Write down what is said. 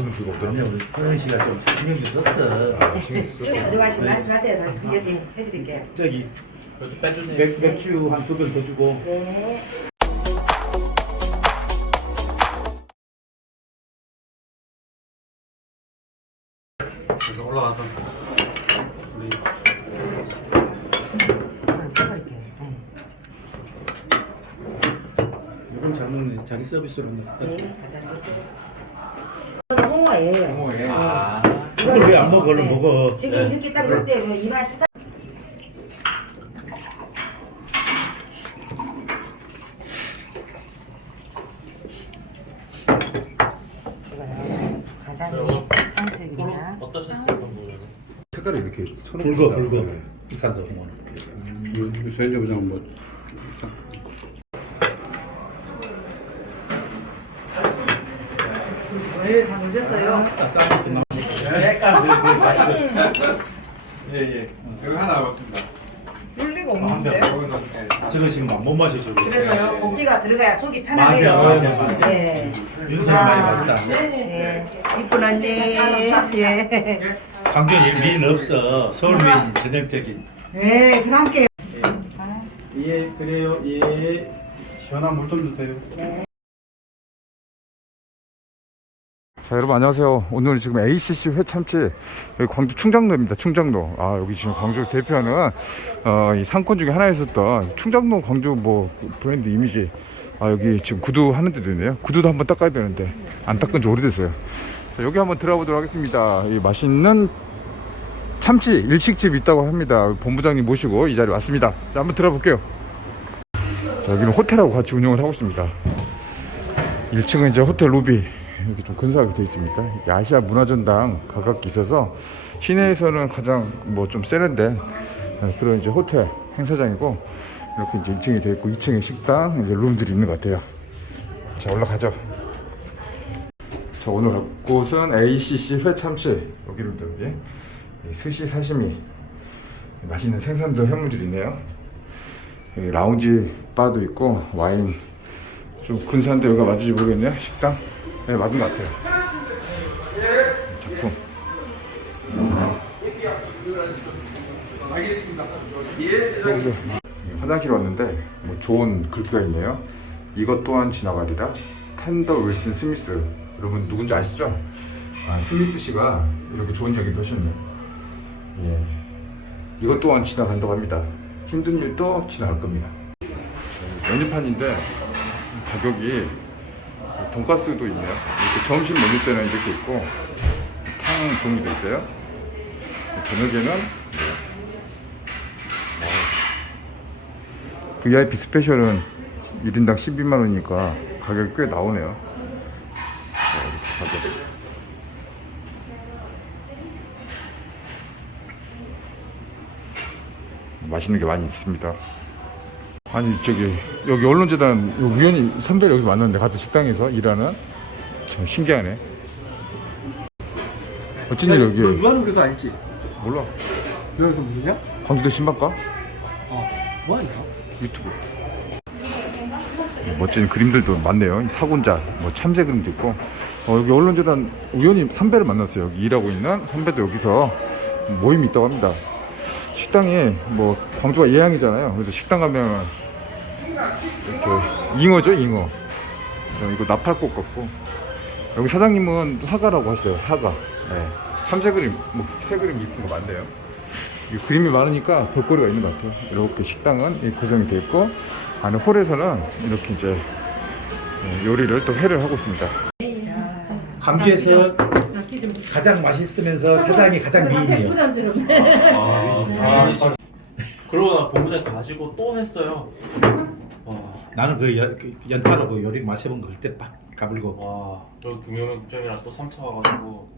신경 쓰고 그러면 없더라고요. 우리 호영 씨가 좀 신경 좀 썼어. 아, 신경 썼어요. 들어가시면 말씀하세요. 다시 여기 해드릴게요. 저기 좀 빼주세요. 맥, 맥주 한 두 병 더 주고 네. 그래서 올라가서 우리 빼버릴게요. 네. 잘 먹네. 자기 서비스로 한다. 네. 홍 어예요. 홍어예요? 아. 그걸 왜 안 먹어? 얼른 네. 먹어. 지금 이렇게 딱 넣을 때 이만 스파. 이거요. 가자미 탕수육이랑 어떠셨어요? 색깔이 이렇게 선호 붉어 붉어. 익산도 홍어는. 서현재 부장은 뭐 네, 다 넣으셨어요. 쌀이. 약간 그, 그 맛이 예, 예. 여기 하나 남았습니다. 울 리가 한 병. 저거 지금 못 마셔 저거. 그래서요 고기가 들어가야 속이 맞아 편하네요. 맞아 맞아. 네. 윤선이 많이 맞다. 네. 이쁜 언니. 예. 광주 미인 없어. 서울 미인 전형적인. 네, 그럴게요. 예 그래요 예. 시원한 물 좀 주세요. 자 여러분 안녕하세요. 오늘은 지금 ACC 여기 광주 충장로입니다. 충장로. 아 여기 지금 광주를 대표하는 어, 이 상권 중에 하나 있었던 충장로 광주 뭐 브랜드 이미지. 아 여기 지금 구두 하는 데도 있네요. 구두도 한번 닦아야 되는데 안 닦은 지 오래됐어요. 자 여기 한번 들어가 보도록 하겠습니다. 이 맛있는 참치 일식집 있다고 합니다. 본부장님 모시고 이 자리에 왔습니다. 자 한번 들어볼게요. 자 여기는 호텔하고 같이 운영을 하고 있습니다. 1층은 이제 호텔 로비 이렇게 좀 근사하게 되어 있습니다. 아시아 문화전당 가깝게 있어서 시내에서는 가장 뭐 좀 세련된 어, 그런 이제 호텔 행사장이고 이렇게 이제 1층이 되어 있고 2층에 식당 이제 룸들이 있는 것 같아요. 자 올라가죠. 자 오늘 갈 곳은 ACC 회참시 여기입니다 여기 이 스시 사시미 맛있는 생선들 해물들이 있네요. 라운지 바도 있고 와인 좀 근사한데 여기가 맞을지 모르겠네요 식당 네 맞은 것 같아요. 작품. 알겠습니다. 화장실 왔는데 뭐 좋은 글귀가 있네요. 이것 또한 지나가리라 텐더 윌슨 스미스. 여러분 누군지 아시죠? 아 스미스 씨가 이렇게 좋은 얘기도 하셨네요. 예. 이것 또한 지나간다고 합니다. 힘든 일도 지나갈 겁니다. 메뉴판인데 가격이 돈가스도 있네요. 이렇게 점심 메뉴 때는 이렇게 있고 탕 종류도 있어요. 저녁에는 뭐, 어, VIP 스페셜은 1인당 12만 원이니까 가격이 꽤 나오네요. 자, 여기 다 가격. 맛있는 게 많이 있습니다. 아니 저기 여기 언론재단 요 위원이 선배를 여기서 만났는데 같은 식당에서 일하는 참 신기하네. 어쩐 일 여기 너 유한은 그래서 알지? 몰라. 유한에서 누구냐? 광주대 신방가 어, 뭐하냐? 유튜브. 멋진 그림들도 많네요. 이 사군자, 뭐 참새 그림도 있고. 어, 여기 언론재단 우연히 선배를 만났어요. 여기 일하고 있는 선배도 여기서 모임이 있다고 합니다. 식당이 뭐 광주가 예양이잖아요. 그래서 식당 가면 이렇게 잉어죠, 잉어. 어, 이거 나팔꽃 같고 여기 사장님은 화가라고 하세요. 화가. 네. 참새 그림, 뭐새 그림 이쁜 거 많네요. 이 그림이 많으니까 볼거리가 있는 것 같아요. 이렇게 식당은 구성이 되어 있고 안에 홀에서는 이렇게 이제 예, 요리를 또 회를 하고 있습니다. 광주에서 가장 맛있으면서 사장이 가장 미인이에요. 아, 지금 그러고 나 본부장 가시고 또 했어요. 와, 나는 그, 연, 그 연타로 그 요리 마셔본 거 그때 빡 가불고. 와, 저 김용민 국장이랑 또 3차 와가지고